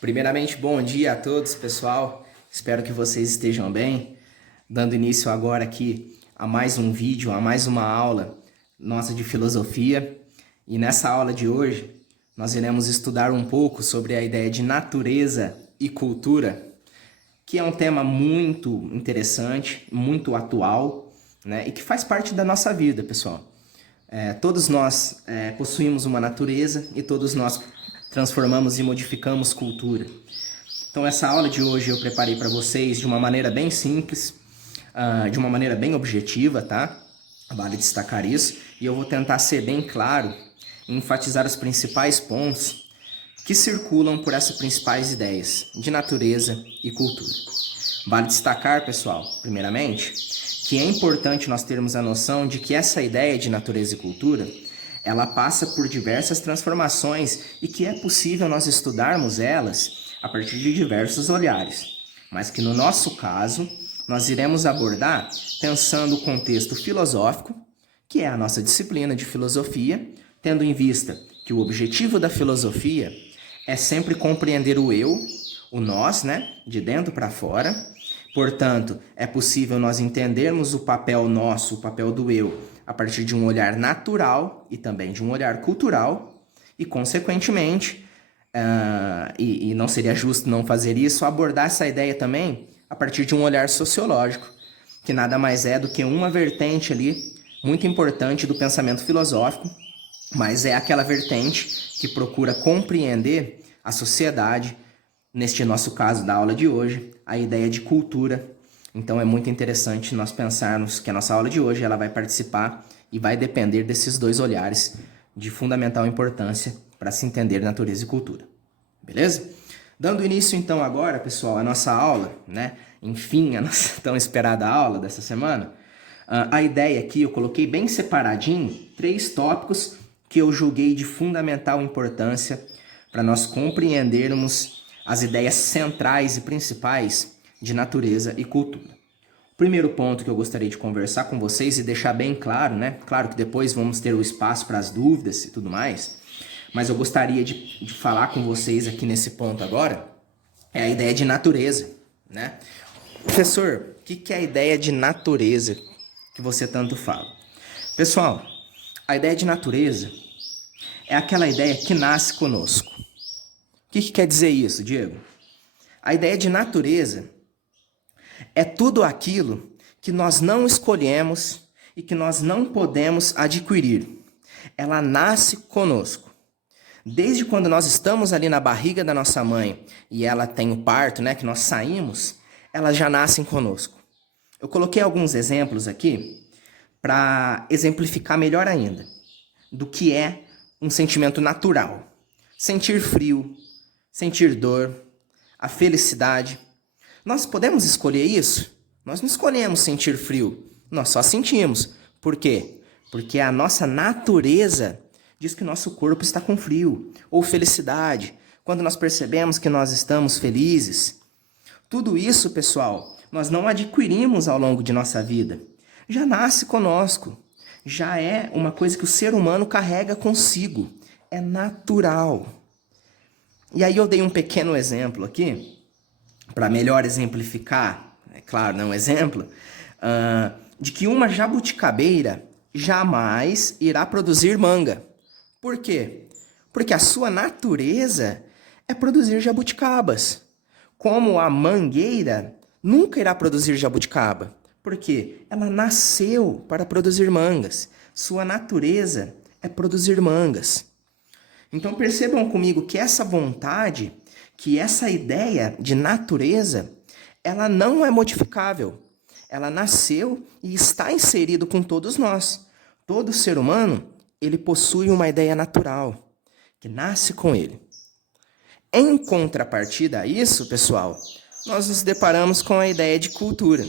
Primeiramente, bom dia a todos, pessoal. Espero que vocês estejam bem. Dando início agora aqui a mais um vídeo, a mais uma aula nossa de filosofia. E nessa aula de hoje, nós iremos estudar um pouco sobre a ideia de natureza e cultura, que é um tema muito interessante, muito atual, né? E que faz parte da nossa vida, pessoal. Todos nós possuímos uma natureza e todos nós transformamos e modificamos cultura. Então essa aula de hoje eu preparei para vocês de uma maneira bem simples, de uma maneira bem objetiva, tá? Vale destacar isso. E eu vou tentar ser bem claro e enfatizar os principais pontos que circulam por essas principais ideias de natureza e cultura. Vale destacar, pessoal, primeiramente, que é importante nós termos a noção de que essa ideia de natureza e cultura, ela passa por diversas transformações e que é possível nós estudarmos elas a partir de diversos olhares, mas que no nosso caso, nós iremos abordar pensando o contexto filosófico, que é a nossa disciplina de filosofia, tendo em vista que o objetivo da filosofia é sempre compreender o eu, o nós, né, de dentro para fora. Portanto, é possível nós entendermos o papel nosso, o papel do eu, a partir de um olhar natural e também de um olhar cultural, e, consequentemente, e não seria justo não fazer isso, abordar essa ideia também a partir de um olhar sociológico, que nada mais é do que uma vertente ali muito importante do pensamento filosófico, mas é aquela vertente que procura compreender a sociedade, neste nosso caso da aula de hoje, a ideia de cultura. Então é muito interessante nós pensarmos que a nossa aula de hoje ela vai participar e vai depender desses dois olhares de fundamental importância para se entender natureza e cultura. Beleza? Dando início então agora, pessoal, à nossa aula, né? Enfim, a nossa tão esperada aula dessa semana. A ideia aqui eu coloquei bem separadinho 3 tópicos que eu julguei de fundamental importância para nós compreendermos as ideias centrais e principais de natureza e cultura. O primeiro ponto que eu gostaria de conversar com vocês e deixar bem claro, né? Claro que depois vamos ter o espaço para as dúvidas e tudo mais, mas eu gostaria de falar com vocês aqui nesse ponto agora, é a ideia de natureza, né? Professor, o que é a ideia de natureza que você tanto fala? Pessoal, a ideia de natureza é aquela ideia que nasce conosco. O que quer dizer isso, Diego? A ideia de natureza é tudo aquilo que nós não escolhemos e que nós não podemos adquirir. Ela nasce conosco. Desde quando nós estamos ali na barriga da nossa mãe e ela tem o parto, né, que nós saímos, elas já nascem conosco. Eu coloquei alguns exemplos aqui para exemplificar melhor ainda do que é um sentimento natural. Sentir frio, sentir dor, a felicidade. Nós podemos escolher isso? Nós não escolhemos sentir frio, nós só sentimos. Por quê? Porque a nossa natureza diz que o nosso corpo está com frio, ou felicidade, quando nós percebemos que nós estamos felizes. Tudo isso, pessoal, nós não adquirimos ao longo de nossa vida. Já nasce conosco, já é uma coisa que o ser humano carrega consigo, é natural. E aí eu dei um pequeno exemplo aqui, para melhor exemplificar, é claro, não é um exemplo, de que uma jabuticabeira jamais irá produzir manga. Por quê? Porque a sua natureza é produzir jabuticabas. Como a mangueira nunca irá produzir jabuticaba. Por quê? Ela nasceu para produzir mangas. Sua natureza é produzir mangas. Então percebam comigo que essa vontade, que essa ideia de natureza, ela não é modificável. Ela nasceu e está inserido com todos nós. Todo ser humano, ele possui uma ideia natural, que nasce com ele. Em contrapartida a isso, pessoal, nós nos deparamos com a ideia de cultura.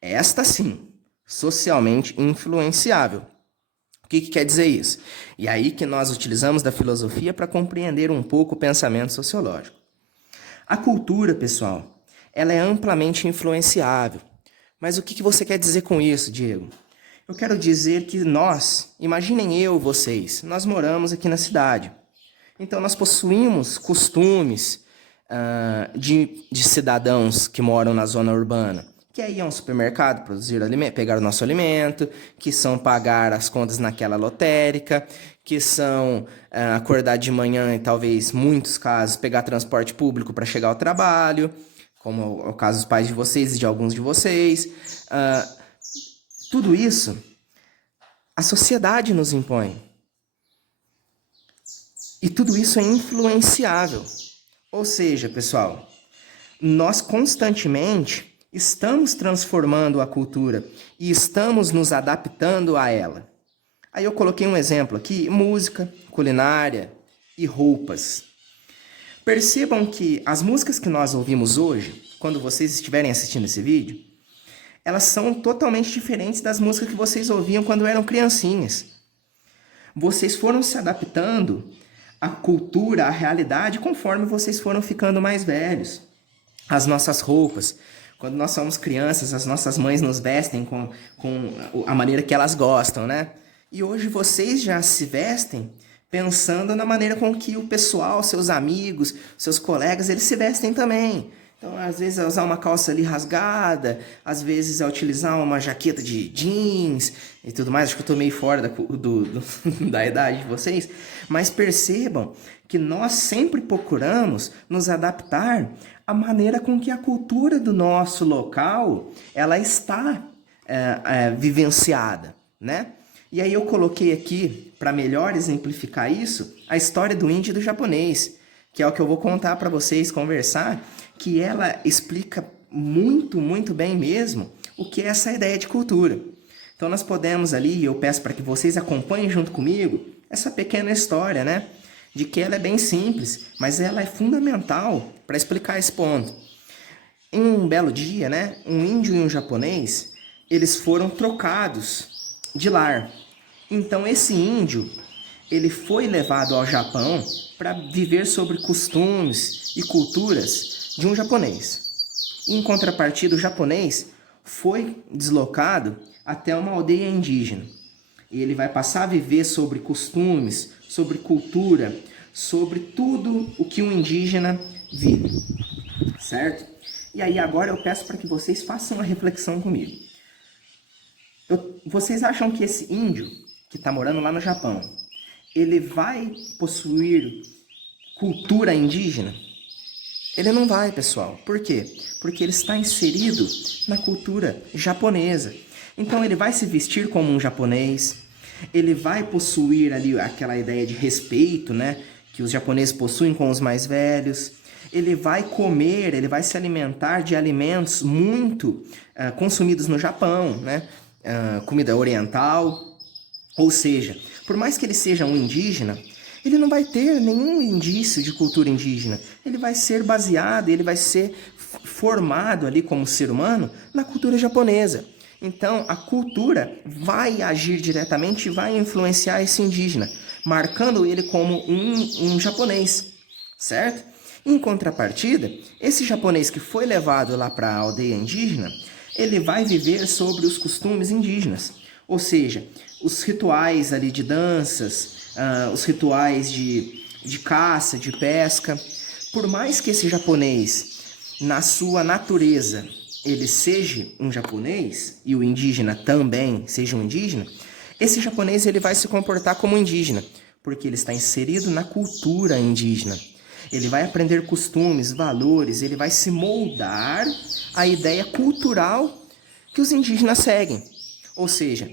Esta sim, socialmente influenciável. O que quer dizer isso? E aí que nós utilizamos da filosofia para compreender um pouco o pensamento sociológico. A cultura, pessoal, ela é amplamente influenciável. Mas o que você quer dizer com isso, Diego? Eu quero dizer que nós, imaginem vocês, nós moramos aqui na cidade. Então nós possuímos costumes, de cidadãos que moram na zona urbana, que aí é um supermercado, produzir alimento, pegar o nosso alimento, que são pagar as contas naquela lotérica, que são acordar de manhã e talvez, muitos casos, pegar transporte público para chegar ao trabalho, como é o caso dos pais de vocês e de alguns de vocês. Tudo isso, a sociedade nos impõe. E tudo isso é influenciável. Ou seja, pessoal, nós constantemente estamos transformando a cultura e estamos nos adaptando a ela. Aí eu coloquei um exemplo aqui: música, culinária e roupas. Percebam que as músicas que nós ouvimos hoje, quando vocês estiverem assistindo esse vídeo, elas são totalmente diferentes das músicas que vocês ouviam quando eram criancinhas. Vocês foram se adaptando à cultura, à realidade, conforme vocês foram ficando mais velhos. As nossas roupas, quando nós somos crianças, as nossas mães nos vestem com a maneira que elas gostam, né? E hoje vocês já se vestem pensando na maneira com que o pessoal, seus amigos, seus colegas, eles se vestem também. Então, às vezes é usar uma calça ali rasgada, às vezes é utilizar uma jaqueta de jeans e tudo mais. Acho que eu tô meio fora da idade de vocês. Mas percebam que nós sempre procuramos nos adaptar à maneira com que a cultura do nosso local ela está vivenciada, né? E aí eu coloquei aqui, para melhor exemplificar isso, a história do índio e do japonês, que é o que eu vou contar para vocês, conversar, que ela explica muito, muito bem mesmo o que é essa ideia de cultura. Então nós podemos ali, eu peço para que vocês acompanhem junto comigo, essa pequena história, né? De que ela é bem simples, mas ela é fundamental para explicar esse ponto. Em um belo dia, né? Um índio e um japonês, eles foram trocados de lar. Então esse índio, ele foi levado ao Japão para viver sobre costumes e culturas de um japonês. Em contrapartida, o japonês foi deslocado até uma aldeia indígena. E ele vai passar a viver sobre costumes, sobre cultura, sobre tudo o que um indígena vive. Certo? E aí agora eu peço para que vocês façam uma reflexão comigo. Vocês acham que esse índio que está morando lá no Japão, ele vai possuir cultura indígena? Ele não vai, pessoal. Por quê? Porque ele está inserido na cultura japonesa. Então ele vai se vestir como um japonês, ele vai possuir ali aquela ideia de respeito, né, que os japoneses possuem com os mais velhos. Ele vai comer, ele vai se alimentar de alimentos muito consumidos no Japão, né? Comida oriental. Ou seja, por mais que ele seja um indígena, ele não vai ter nenhum indício de cultura indígena. Ele vai ser baseado, ele vai ser formado ali como ser humano na cultura japonesa. Então, a cultura vai agir diretamente e vai influenciar esse indígena, marcando ele como um japonês, certo? Em contrapartida, esse japonês que foi levado lá para a aldeia indígena, ele vai viver sobre os costumes indígenas. Ou seja, os rituais ali de danças, os rituais de caça, de pesca. Por mais que esse japonês, na sua natureza, ele seja um japonês, e o indígena também seja um indígena, esse japonês ele vai se comportar como indígena, porque ele está inserido na cultura indígena. Ele vai aprender costumes, valores, ele vai se moldar à ideia cultural que os indígenas seguem. Ou seja,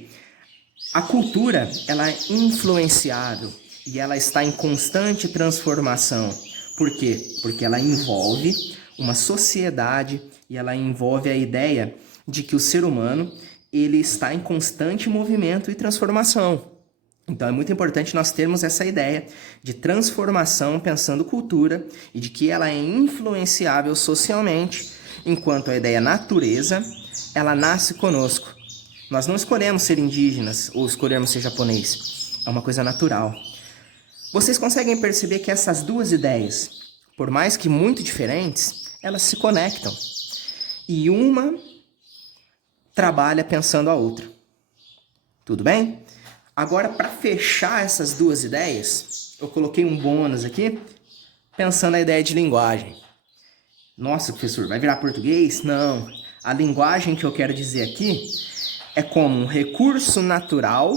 a cultura ela é influenciável e ela está em constante transformação. Por quê? Porque ela envolve uma sociedade e ela envolve a ideia de que o ser humano ele está em constante movimento e transformação. Então é muito importante nós termos essa ideia de transformação pensando cultura e de que ela é influenciável socialmente, enquanto a ideia natureza, ela nasce conosco. Nós não escolhemos ser indígenas ou escolhemos ser japonês. É uma coisa natural. Vocês conseguem perceber que essas duas ideias, por mais que muito diferentes, elas se conectam. E uma trabalha pensando a outra. Tudo bem? Agora, para fechar essas duas ideias, eu coloquei um bônus aqui, pensando a ideia de linguagem. Nossa, professor, vai virar português? Não. A linguagem que eu quero dizer aqui é como um recurso natural,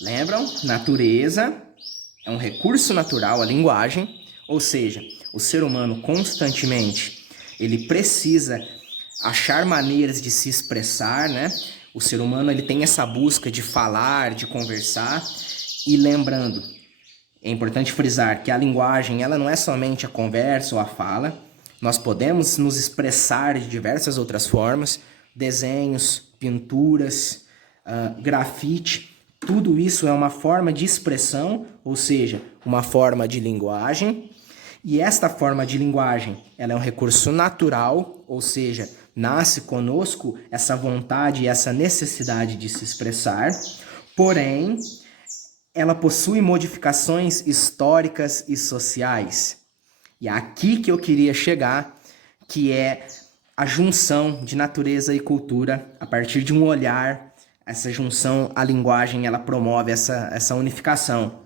lembram? Natureza é um recurso natural, a linguagem, ou seja, o ser humano constantemente, ele precisa achar maneiras de se expressar, né? O ser humano, ele tem essa busca de falar, de conversar, e lembrando, é importante frisar que a linguagem, ela não é somente a conversa ou a fala. Nós podemos nos expressar de diversas outras formas, desenhos, pinturas, grafite, tudo isso é uma forma de expressão, ou seja, uma forma de linguagem. E esta forma de linguagem, ela é um recurso natural, ou seja, nasce conosco essa vontade e essa necessidade de se expressar, porém, ela possui modificações históricas e sociais. E é aqui que eu queria chegar, que é a junção de natureza e cultura a partir de um olhar. Essa junção, a linguagem, ela promove essa unificação.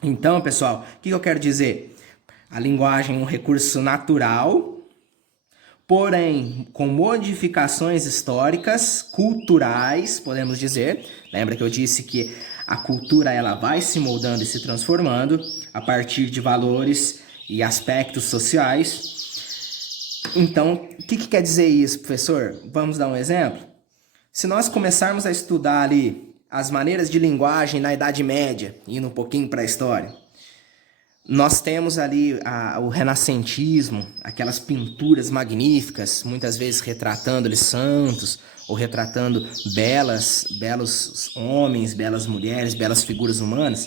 Então, pessoal, o que eu quero dizer? A linguagem é um recurso natural, porém com modificações históricas, culturais, podemos dizer. Lembra que eu disse que a cultura ela vai se moldando e se transformando a partir de valores e aspectos sociais. Então, o que quer dizer isso, professor? Vamos dar um exemplo? Se nós começarmos a estudar ali as maneiras de linguagem na Idade Média, indo um pouquinho para a história, nós temos ali o renascentismo, aquelas pinturas magníficas, muitas vezes retratando ali santos, ou retratando belos homens, belas mulheres, belas figuras humanas.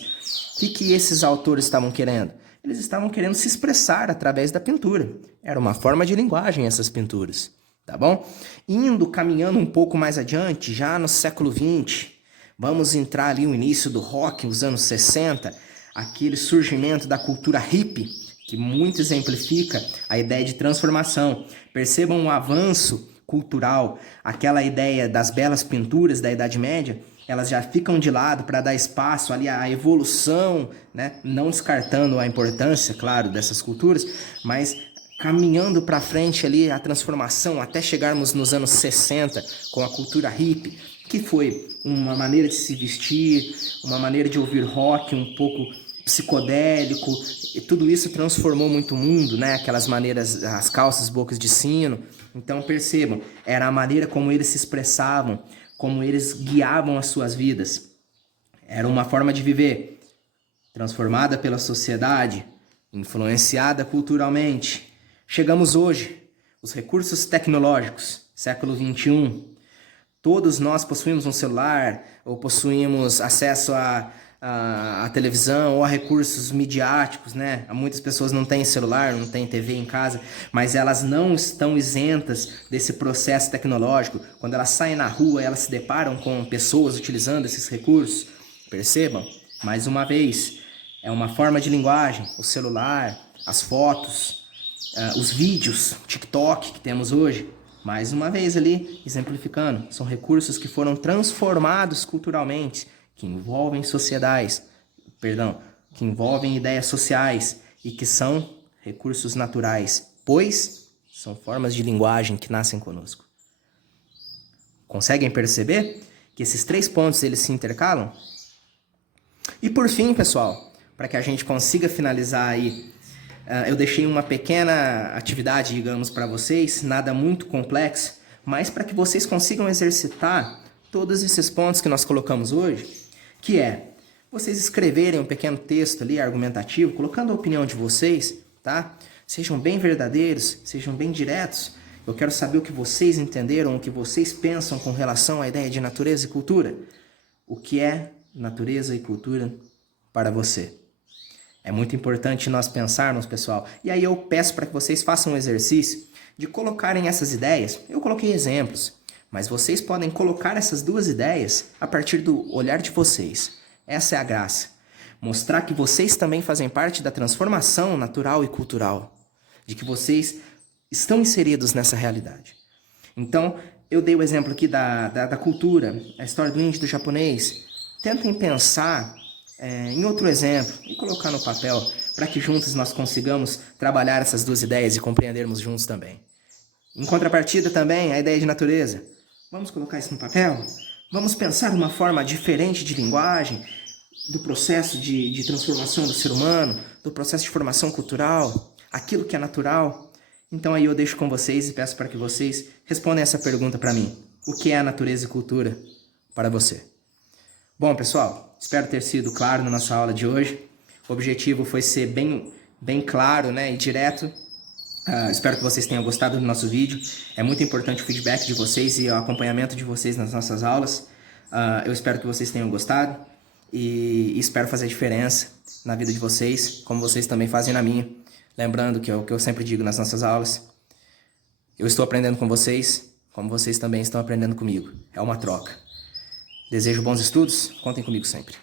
O que esses autores estavam querendo? Eles estavam querendo se expressar através da pintura. Era uma forma de linguagem essas pinturas, tá bom? Caminhando um pouco mais adiante, já no século XX, vamos entrar ali no início do rock, os anos 60, aquele surgimento da cultura hippie, que muito exemplifica a ideia de transformação. Percebam o avanço cultural, aquela ideia das belas pinturas da Idade Média, elas já ficam de lado para dar espaço ali à evolução, né? Não descartando a importância, claro, dessas culturas, mas caminhando para frente ali a transformação até chegarmos nos anos 60 com a cultura hippie, que foi uma maneira de se vestir, uma maneira de ouvir rock um pouco psicodélico, e tudo isso transformou muito o mundo, né? Aquelas maneiras, as calças, bocas de sino. Então percebam, era a maneira como eles se expressavam, como eles guiavam as suas vidas. Era uma forma de viver transformada pela sociedade, influenciada culturalmente. Chegamos hoje, os recursos tecnológicos, século XXI. Todos nós possuímos um celular ou possuímos acesso a televisão ou a recursos midiáticos, né? Muitas pessoas não têm celular, não têm TV em casa, mas elas não estão isentas desse processo tecnológico. Quando elas saem na rua, elas se deparam com pessoas utilizando esses recursos. Percebam, mais uma vez, é uma forma de linguagem, o celular, as fotos, os vídeos, TikTok que temos hoje. Mais uma vez ali, exemplificando, são recursos que foram transformados culturalmente, que envolvem que envolvem ideias sociais e que são recursos naturais, pois são formas de linguagem que nascem conosco. Conseguem perceber que esses três pontos eles se intercalam? E por fim, pessoal, para que a gente consiga finalizar aí, eu deixei uma pequena atividade, digamos, para vocês, nada muito complexo, mas para que vocês consigam exercitar todos esses pontos que nós colocamos hoje, que é vocês escreverem um pequeno texto ali, argumentativo, colocando a opinião de vocês, tá? Sejam bem verdadeiros, sejam bem diretos. Eu quero saber o que vocês entenderam, o que vocês pensam com relação à ideia de natureza e cultura. O que é natureza e cultura para você? É muito importante nós pensarmos, pessoal. E aí eu peço para que vocês façam um exercício de colocarem essas ideias. Eu coloquei exemplos, mas vocês podem colocar essas duas ideias a partir do olhar de vocês. Essa é a graça. Mostrar que vocês também fazem parte da transformação natural e cultural. De que vocês estão inseridos nessa realidade. Então, eu dei o exemplo aqui da cultura, a história do índio e do japonês. Tentem pensar em outro exemplo e colocar no papel. para que juntos nós consigamos trabalhar essas duas ideias e compreendermos juntos também. Em contrapartida também, a ideia de natureza. Vamos colocar isso no papel? Vamos pensar uma forma diferente de linguagem, do processo de transformação do ser humano, do processo de formação cultural, aquilo que é natural. Então aí eu deixo com vocês e peço para que vocês respondam essa pergunta para mim. O que é a natureza e cultura para você? Bom, pessoal, espero ter sido claro na nossa aula de hoje. O objetivo foi ser bem claro, né, e direto. Espero que vocês tenham gostado do nosso vídeo. É muito importante o feedback de vocês e o acompanhamento de vocês nas nossas aulas. Eu espero que vocês tenham gostado e espero fazer a diferença na vida de vocês, como vocês também fazem na minha. Lembrando que é o que eu sempre digo nas nossas aulas. Eu estou aprendendo com vocês, como vocês também estão aprendendo comigo. É uma troca. Desejo bons estudos, contem comigo sempre.